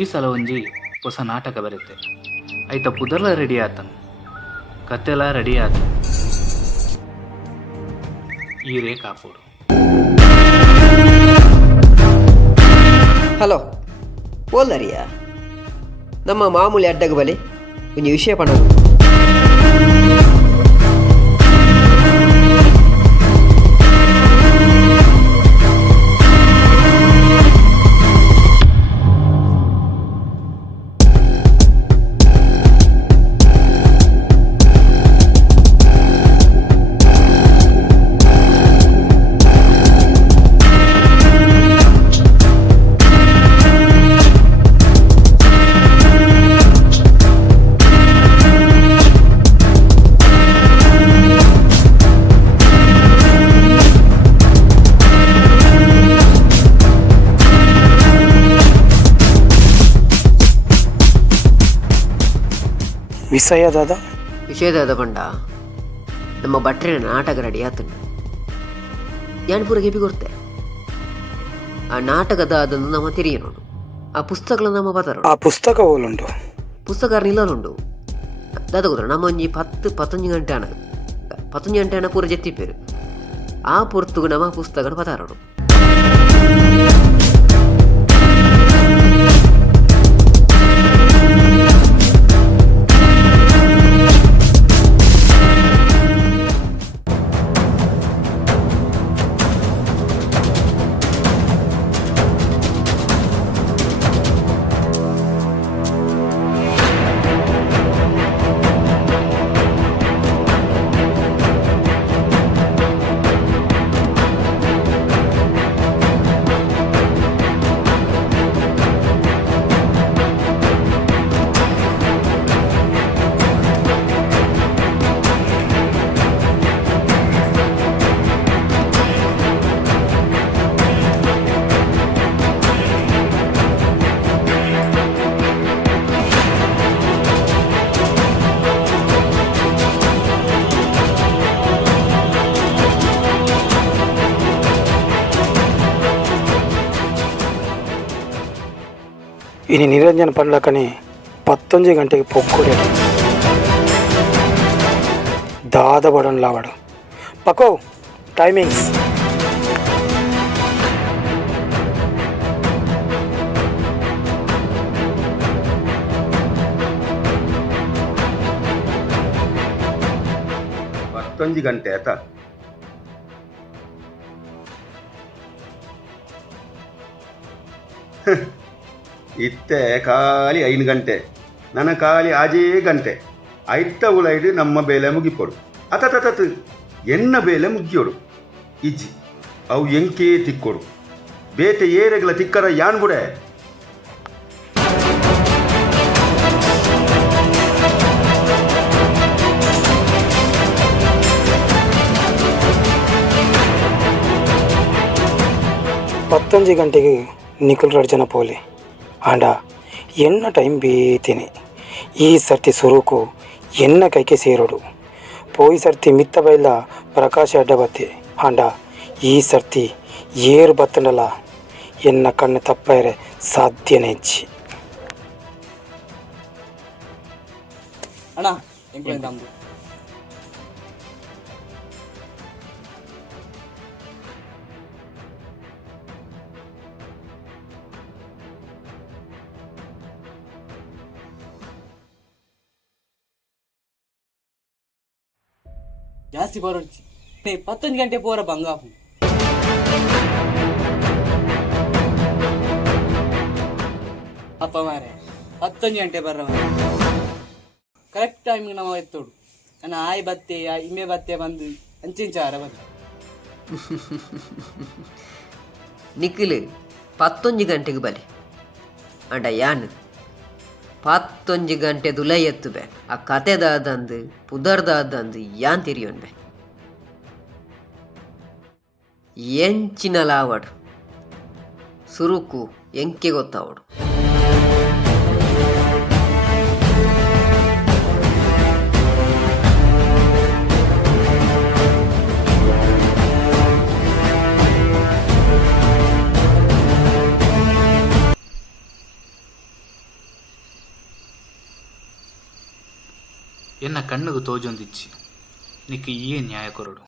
ಈ ಸಲ ಒಂಜಿ ಹೊಸ ನಾಟಕ ಬರುತ್ತೆ. ಐತ ಪುದರ್ಲ ರೆಡಿ ಆತನ್, ಕತೆಲ ರೆಡಿ ಆತ, ಈರೇ ಕಾಪೋಡು. ಹಲೋ ಓಲ್ದರಿಯಾ ನಮ್ಮ ಮಾಮೂಲಿ ಅಡ್ಡಗ ಬಲೆ ಒಂಜಿ ವಿಷಯ ಪಣದು. ವಿಷಯದಾದ ಪಂಡ ನಮ್ಮ ಭಟ್ರಿನ ನಾಟಕ ರೆಡಿ ಆತನು. ಯಾನ್ ಪೂರ ಗೆಪಿ ಕೊಡ್ತೆ ಆ ನಾಟಕದ ಅದನ್ನು ನಮ್ಮ ತಿರಿಯ ನೋಡು. ಆ ಪುಸ್ತಕಗಳು ನಮ್ಮ ಪತರ ಆ ಪುಸ್ತಕ ಓಲುಂಡು ಪುಸ್ತಕ ನಿಲ್ಲುಂಡು ದಾದ ಗೊತ್ತ. ನಮ್ಮ ಒಂಜಿ 10-15 ಗಂಟೆ ಅಣ 15 ಗಂಟೆ ಅಣ ಪೂರ ಜೆತ್ತಿಪ್ಪೇರು. ಆ ಪೊರ್ತುಗು ನಮ್ಮ ಪುಸ್ತಕ ಪತಾರೋಡು. ಇನಿ ನಿರಂಜನ ಪಂಡ್ಲಕನೆ 11 ಗಂಟೆಗೆ ಪೊಕ್ಕುಡೆ ದಾದ ಬಡನ್ ಲಾವಡು ಪಕೋ ಟೈಮಿಂಗ್ಸ್. ಗಂಟೆ ಆತ ಇತ್ತೆ ಖಾಲಿ 5 ಗಂಟೆ, ನನ್ನ ಖಾಲಿ ಆಜೇ ಗಂಟೆ ಐತ ಉಳೈದು ನಮ್ಮ ಬೇಲೆ ಮುಗಿಪೊಡು. ಅತತತತ್ ಎನ್ನ ಬೇಲೆ ಮುಗಿಯೋಡು ಇಜ್ಜಿ ಅವು ಎಂಕೇ ತಿಕ್ಕೊಡು ಬೇತೆ ಏರೆಗಳ ತಿಕ್ಕರ ಯಾನ್ ಬುಡೆ. పత్తంజి గంటకి నికుల్ రడ్జన పోలి ಆಂಡ ಎನ್ನ ಟೈಮ್ ಬೇತೇನೆ. ಈ ಸರ್ತಿ ಸುರುಕು ಎನ್ನ ಕೈಕೆ ಸೇರೋಡು. ಪೋಯಿ ಸರ್ತಿ ಮಿತ್ತ ಬೈಲ ಪ್ರಕಾಶ ಅಡ್ಡ ಬತ್ತೆ ಆಂಡ ಈ ಸರ್ತಿ ಏರು ಬತ್ತಂಡಲ್ಲ ಎನ್ನ ಕಣ್ಣು ತಪ್ಪೈರೆ ಸಾಧ್ಯನೇ ಹೆಚ್ಚಿ. ಅಣ್ಣ ನಮ್ದು ಜಾಸ್ತಿ ಬರೋಡ್ಚಿ 11 ಗಂಟೆ ಪೋರ ಬಂಗಾಪು ಅಪ್ಪ ಮಾರೆ 11 ಗಂಟೆ ಬರ್ರ ಕರೆಕ್ಟ್ ಟೈಮಿಗೆ ನಾವು ಎತ್ತೋಡು. ನಾನು ಆಯ್ ಬತ್ತೆ ಇಮ್ಮೆ ಬತ್ತೆ ಬಂದು ಅಂಚಿಂಚಾರ ಬಂದು ನಿಖಿಲ್ 11 ಗಂಟೆಗೆ ಬಲೆ ಅಂಡ ಯಾನ್ 11 ಗಂಟೆ ದುಲೈ ಎತ್ತು ಬೇ. ಆ ಕತೆದಾದಂದು ಪುದರ್ದಾದಂದು ಯಾನ್ ತಿರಿಯೋನ್ ಬೇ ಎಂಚಿನ ಲಾವಡು ಸುರುಕು ಎಂಕೆ ಗೊತ್ತಾವಡು. ಎನ್ನ ಕಣ್ಣಿಗೆ ತೋಜೊಂದಿಚ್ಚಿ ನಿಕ್ಕ ಏ ನ್ಯಾಯ ಕೊರಡು.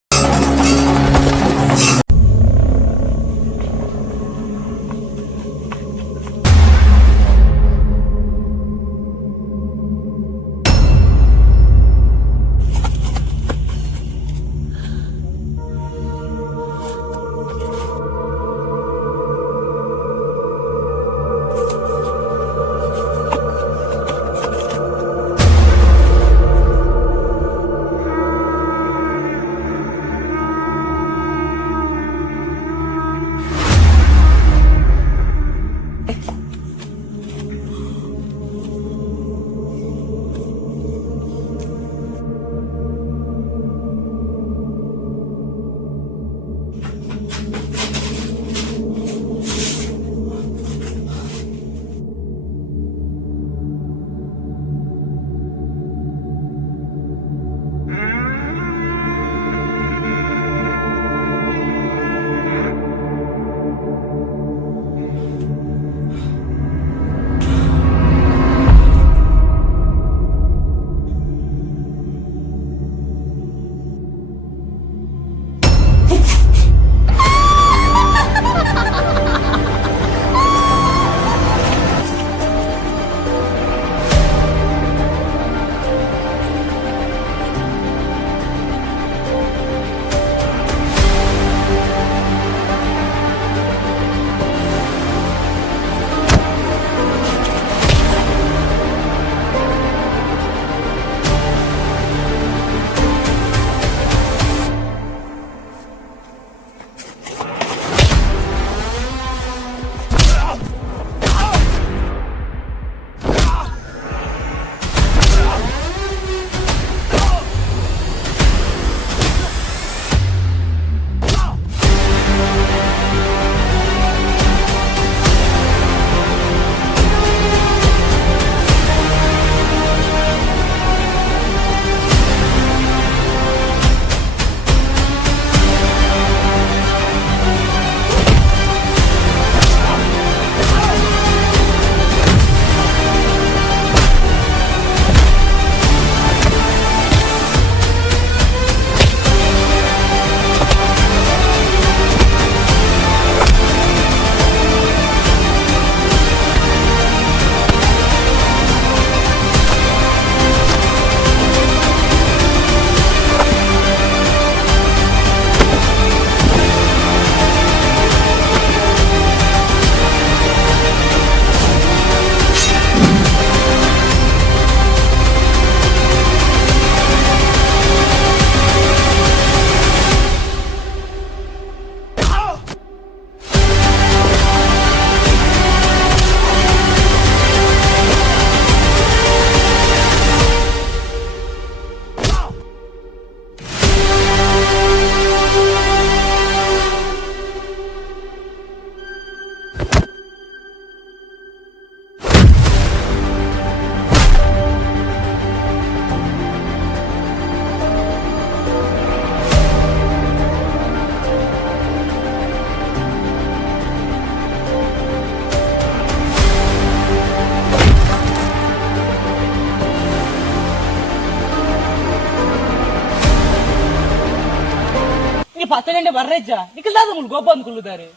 పచ్చగంటే బర్రెచ్చా నిఖిల్ దాదా ముళ్ళు గొప్ప అనుకులుతారు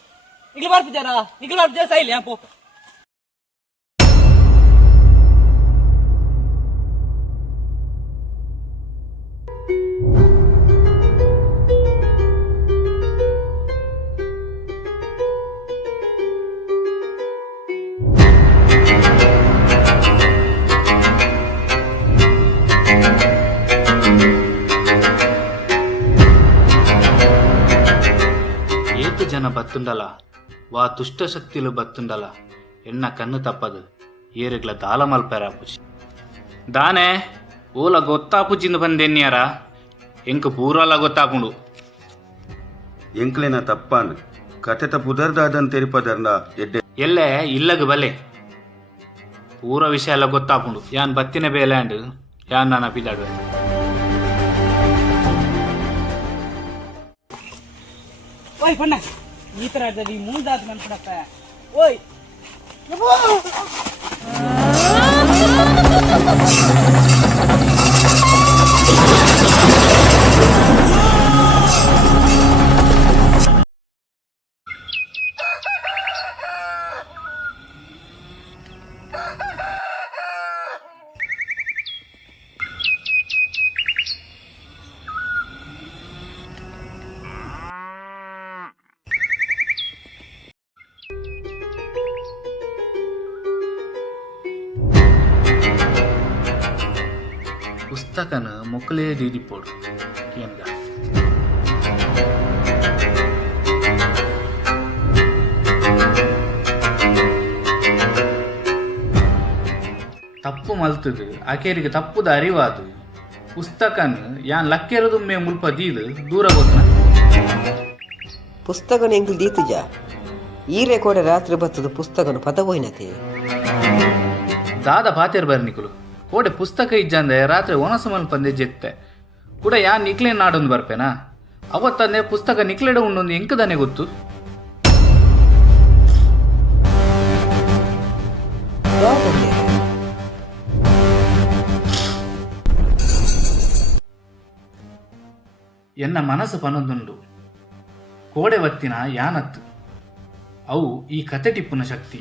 నిఖిల్ పంపించారా నిఖిల్ పంపించారా సైలే పో జన బతుండల వా దుಷ್ಟ శక్తులు బతుండల ఎన్న కన్ను తప్పదు ఏరుగ్ల దాల మల్పారాపుచి దానే ఊల ಗೊತ್ತಾಪುಚಿಂದು ಬಂದೆನ್ಯಾರ ಎಂಕ್ ಪೂರಲ ಗೊತ್ತಾಪುಂಡು ಎಂಕ್ಲೆನ ತಪ್ಪಾನ್ ಕತೆತ ಪುದರ್ದಾದನ್ ತೆರಿಪದರ್ನ ಎಡ್ಡೆ ಎಲ್ಲೆ ಇಲ್ಲಗ ಬಲೆ ಪೂರ ವಿಷಯ ಎಲ್ಲ ಗೊತ್ತಾಪುಂಡು ಯಾನ್ ಬತ್ತಿನ ಬೇಲ್ಯಾಂಡ್ ಯಾನ್ ನಾನು ಪಿದಾಡುವೆ ಓಯ್ ಪಣ್ಣ ಈ ತರ ಆಡ್ದಲ್ಲಿ ಮುಂದಾದ ಮನ್ಕೊಡಪ್ಪ ಓಯ್ ಯಪ್ಪೋ ಪುಸ್ತಕನ ಮೊಕ್ಕಲೇ ದೀದಿಪ್ಪೋಡು ಏನ್ಗ ತಪ್ಪು ಮಲ್ತದು ಆಕೆರಿಗೆ ತಪ್ಪುದ ಅರಿವಾದು ಪುಸ್ತಕನ ಯಾನ್ ಲಕ್ಕೆರದುಮ್ಮೆ ಮುಲ್ಪ ದೀದು ದೂರ ಗೊತ್ತ ಪುಸ್ತಕನ ಎಂಕ್ಲು ದೀತುಜ ಈ ರೆಕಾರ್ಡ್ ರಾತ್ರಿ ಬತ್ತದ ಪುಸ್ತಕನ ಪದ ಹೋಯ್ನತೆ ದಾದ ಪಾತೇರ್ ಬರ್ನಿಕುಲು ಕೋಡೆ ಪುಸ್ತಕ ಇಜ್ಜಂದೆ ರಾತ್ರಿ ಒನಸ ಮಲ್ಪಂದೆ ಜೆತ್ತೆ ಕೂಡ ಯಾನ್ ನಿಕ್ಲೆ ನಾಡೊಂದು ಬರ್ಪೇನಾ ಅವತ್ತಂದೆ ಪುಸ್ತಕ ನಿಕ್ಲೆಡ ಉಂಡೊಂದು ಎಂಕದಾನೆ ಗೊತ್ತು ಎನ್ನ ಮನಸ್ಸು ಪನೊಂದುಂಡು ಕೋಡೆ ವತ್ತಿನ ಯಾನತ್ತು ಅವು ಈ ಕತೆ ಟಿಪ್ಪುನ ಶಕ್ತಿ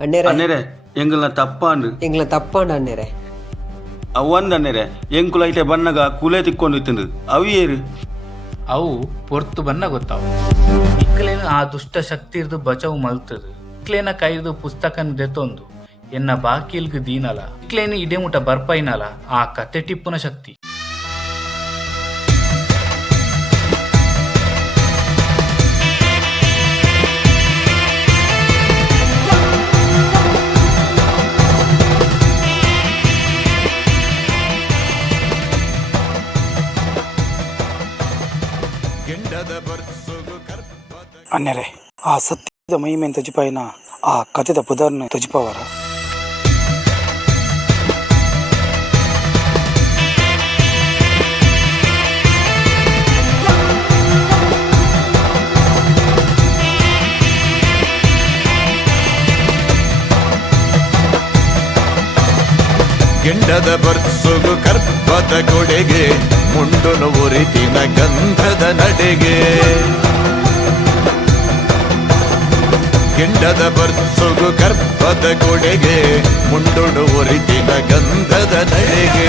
ಅನ್ನೆರೆ ಎಂಗ್ಲ ತಪ್ಪಾಂಡು ಎಂಗ್ಲ ತಪ್ಪಾಂಡ ಅನ್ನೆರೆ ಅವಂದನ್ನೆರೆ ಎಂಕುಲೈತೆ ಬನ್ನಗ ಕುಲೆ ತಿಕ್ಕೊಂಡು ತಿಂದು ಅವಿಯೇರು ಅವು ಪೊರ್ತು ಬನ್ನ ಗೊತ್ತಾವು ಇಕ್ಲೇನ ಆ ದುಷ್ಟ ಶಕ್ತಿ ಇರ್ದು ಬಚಾವು ಮಲ್ತದು ಇಕ್ಲೇನ ಕೈದು ಪುಸ್ತಕನ ದೆತ್ತೊಂದು ಎನ್ನ ಬಾಕಿಲ್ಗ ದೀನಲ ಇಕ್ಲೇನ ಇಡೆ ಮುಟ ಬರ್ಪೈನಲ ಆ ಕತೆ ಟಿಪ್ಪುನ ಶಕ್ತಿ ಅನ್ನೆರೆ ಆ ಸತ್ಯದ ಮಹಿಮೆನ್ ತುಜಿಪಾಯಿನ ಆ ಕಥೆದ ಪುದರ್ನ ತುಜಿಪವರ ಗೆಂಡದ ಬರ್ಸುಗು ಕರ್ಪದ ಕೊಡೆಗೆ ಮುಂಡುನು ಉರಿತಿನ ಗಂಧದ ನಡೆಗೆ ಗೆಂಡದ ಬರ್ಸುಗು ಕರ್ಪದ ಕೊಡೆಗೆ ಮುಂಡುನು ಉರಿತಿನ ಗಂಧದ ನಡೆಗೆ